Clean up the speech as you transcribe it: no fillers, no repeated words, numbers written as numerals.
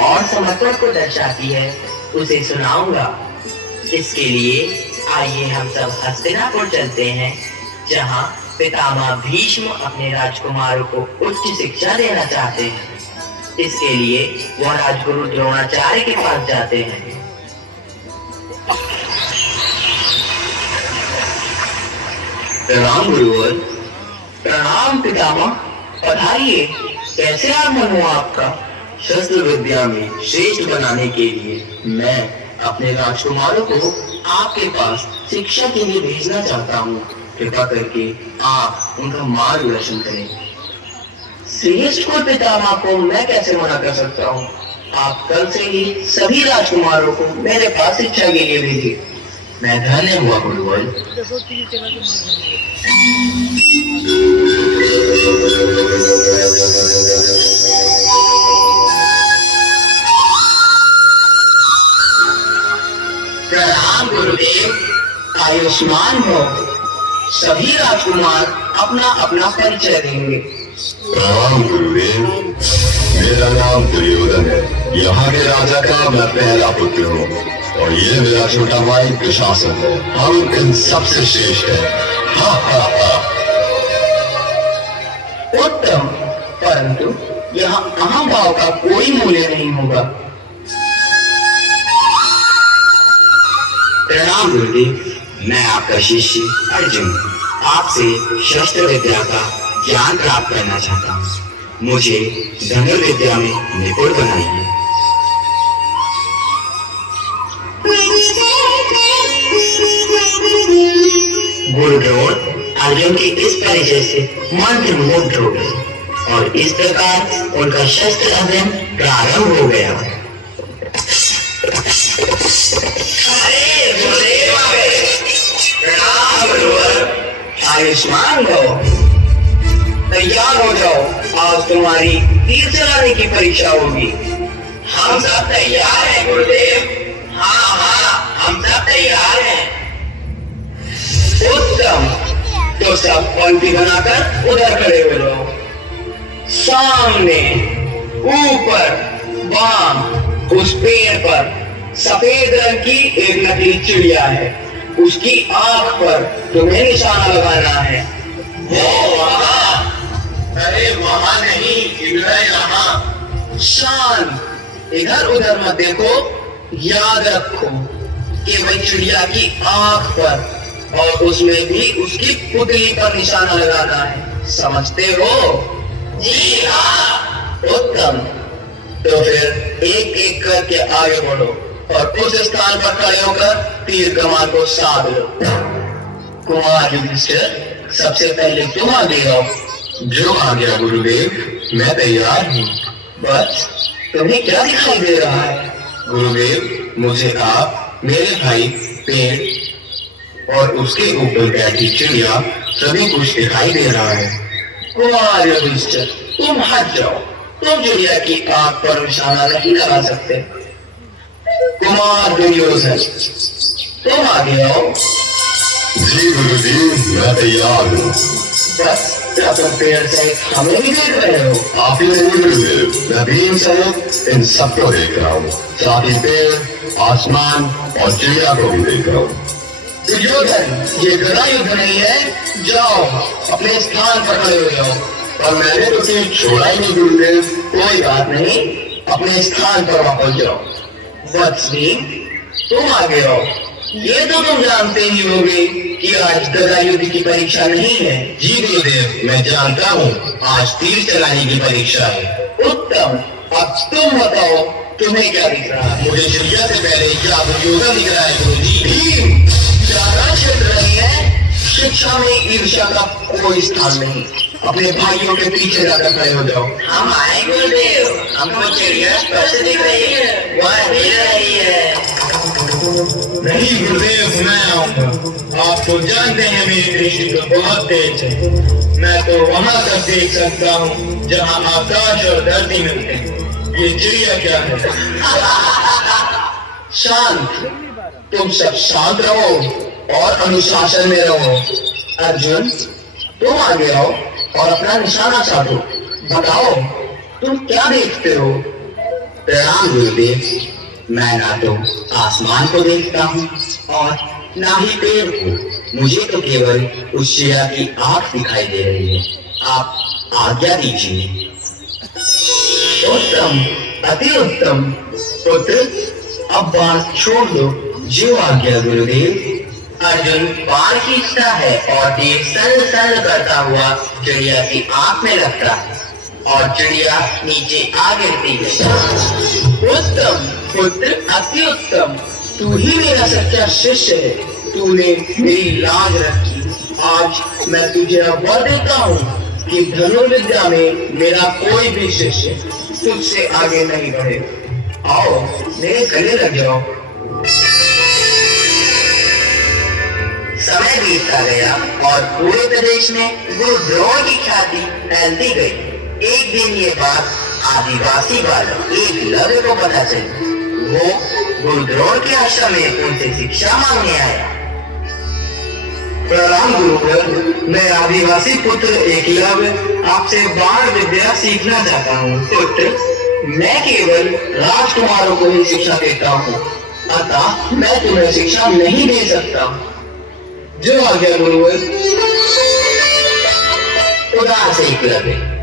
और समर्पण को दर्शाती है उसे सुनाऊंगा। इसके लिए आइए हम सब हस्तिनापुर चलते हैं, जहां पितामह भीष्म अपने राजकुमारों को उच्च शिक्षा देना चाहते हैं। इसके लिए वह राजगुरु द्रोणाचार्य के पास जाते हैं। प्रणाम गुरुवर। प्रणाम पितामह, पधारिए। कैसे आगमन हुआ आपका? शस्त्र विद्या में श्रेष्ठ बनाने के लिए मैं अपने राजकुमारों को आपके पास शिक्षा के लिए भेजना चाहता हूँ। कृपा करके आप उनका मार्गदर्शन करें। श्रेष्ठ को पितामह को मैं कैसे मना कर सकता हूँ? आप कल से ही सभी राजकुमारों को मेरे पास शिक्षा के लिए भेजिए। मैं धन्य हुआ गुरुवर। प्रणाम गुरुदेव, आयुष्मान हो। सभी राजकुमार अपना अपना परिचय देंगे। प्रणाम गुरुदेव, मेरा नाम दुर्योधन है। यहाँ के राजा का मैं पहला पुत्र हूँ और ये मेरा छोटा भाई दुशासन है। हम इन सबसे श्रेष्ठ है। हा हा हा। उत्तम, परंतु यहाँ अहम भाव का कोई मूल्य नहीं होगा। प्रणाम गुरुदेव, मैं आपका शिष्य अर्जुन आपसे शस्त्र विद्या का ज्ञान प्राप्त करना चाहता हूँ। मुझे धनुर्विद्या में निपुण बनाइए। गुरुद्रोण अर्जुन के इस परिचय से मंत्रमुग्ध हो गए और इस प्रकार उनका शस्त्र अध्ययन प्रारंभ हो गया। आयुष्मान हो, तैयार हो जाओ। आज तुम्हारी तीर चलाने की परीक्षा होगी। हम सब तैयार हैं गुरुदेव। हाँ हाँ, हम सब तैयार हैं। उत्तम, तो सब पंक्ति बनाकर उधर खड़े हो जाओ। सामने, ऊपर, बाम, उस पेड़ पर सफेद रंग की एक नकली चिड़िया है। उसकी आंख पर तुम्हें निशाना लगाना है। वो वहाँ? अरे वहाँ नहीं, इधर यहाँ। शांत, इधर उधर मत देखो। याद रखो केवल चिड़िया की आंख पर और उसमें भी उसकी पुतली पर निशाना लगाना है। समझते हो? जी हाँ। उत्तम, तो फिर एक एक करके आगे बढ़ो और उस स्थान पर खड़े होकर तीर कमान को साध लो। कुमार युधिष्ठिर, सबसे पहले तुम आगे आओ। जो आ गया गुरुदेव, मैं तैयार हूँ। बस तुम्हें क्या दिखाई दे रहा है? गुरुदेव, मुझे आप, मेरे भाई पेड़ और उसके ऊपर बैठी चिड़िया सभी कुछ दिखाई दे रहा है। कुमार युधिष्ठिर, तुम हट जाओ। तुम चिड़िया की आंख पर निशाना नहीं लगा सकते। कुमार दुर्योधन, तुम आगे आओ। जी गुरुदेव, मैं तैयार हूँ। बस क्या तुम पेड़ से हमें भी देख रहे हो? आप ही नहीं गुरुदेव, मैं भीम सहित इन सबको देख रहा हूँ। साथ ही पेड़, आसमान और चिड़िया को भी देख रहा हूँ। दुर्योधन, ये गदा युद्ध नहीं है। जाओ अपने स्थान पर खड़े हो जाओ। और मैंने तो तीर छोड़ा ही नहीं गुरुदेव। कोई बात नहीं, अपने स्थान पर वापस जाओ। वत्सली, तुम आगे आओ। ये तो तुम जानते ही होगे कि आज गदा युद्ध की परीक्षा नहीं है। जी गुरुदेव, मैं जानता हूँ आज तीर चलाने की परीक्षा है। उत्तम, अब तुम बताओ तुम्हें क्या दिख रहा है? मुझे चिड़िया से पहले क्या दुर्योधन दिख रहा है गुरुजी? भीम, ज्यादा क्षेत्र नहीं है। शिक्षा में ईर्ष्या का कोई स्थान नहीं। अपने भाइयों के पीछे जाकर खड़े हो जाओ। हम आए गुरुदेव, हमको चिड़िया स्पष्ट दिख रही है, वह हिल रही है। नहीं गुरुदेव, मैं आऊंगा। आप तो जानते हैं मेरी दृष्टि तो बहुत तेज है। मैं तो वहां तक देख सकता हूँ जहाँ आकाश और धरती मिलते हैं। ये चिड़िया क्या है? शांत, तुम सब शांत रहो और अनुशासन में रहो। अर्जुन, तुम आगे आओ और अपना निशाना साधो। बताओ तुम क्या देखते हो? प्रणाम गुरुदेव। मैं ना तो आसमान को देखता हूँ और ना ही पेड़ को, मुझे तो केवल उस शिला की आंख दिखाई दे रही है। आप आज्ञा दीजिए। उत्तम, अति उत्तम। पुत्र, अब बाण छोड़ दो। जो आज्ञा गुरुदेव। अर्जुन बाण खींचता है और तीर सल सल करता हुआ चिड़िया की आंख में लगता है और चिड़िया नीचे आ गिरती है। उत्तम पुत्र, अति उत्तम। तू ही मेरा सच्चा शिष्य है। तूने मेरी लाज रखी। आज मैं तुझे वर देता हूँ कि धनुर्विद्या में मेरा कोई भी शिष्य तुझसे आगे नहीं बढ़े। आओ, मेरे गले लग जाओ। समय बीतता गया और पूरे प्रदेश में गुरु द्रोण की ख्याति फैलती गई। एक दिन ये बात आदिवासी बालक एकलव्य को पता चली। वो गुरु द्रोण के आश्रम में उनसे शिक्षा मांगने आया। प्रणाम गुरुवर, मैं आदिवासी पुत्र एकलव्य आपसे बाण विद्या सीखना चाहता हूँ। पुत्र, मैं केवल राजकुमारों को ही शिक्षा देता हूँ, अतः मैं तुम्हें शिक्षा नहीं दे सकता। जो आज्ञा गुरुवर। उदास एकलव्य